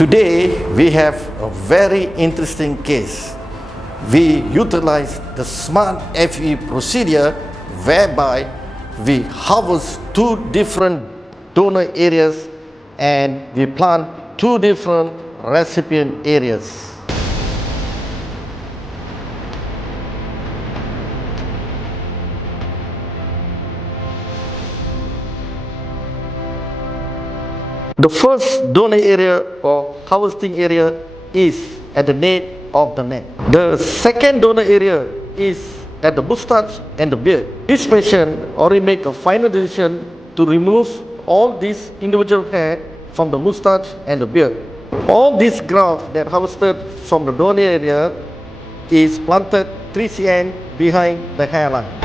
Today we have a very interesting case. We utilize the smart FE procedure whereby we harvest two different donor areas and we plant two different recipient areas. The first donor area or harvesting area is at the nape of the neck. The second donor area is at the moustache and the beard. This patient already make a final decision to remove all these individual hair from the moustache and the beard. All these graft that harvested from the donor area is planted 3 cm behind the hairline.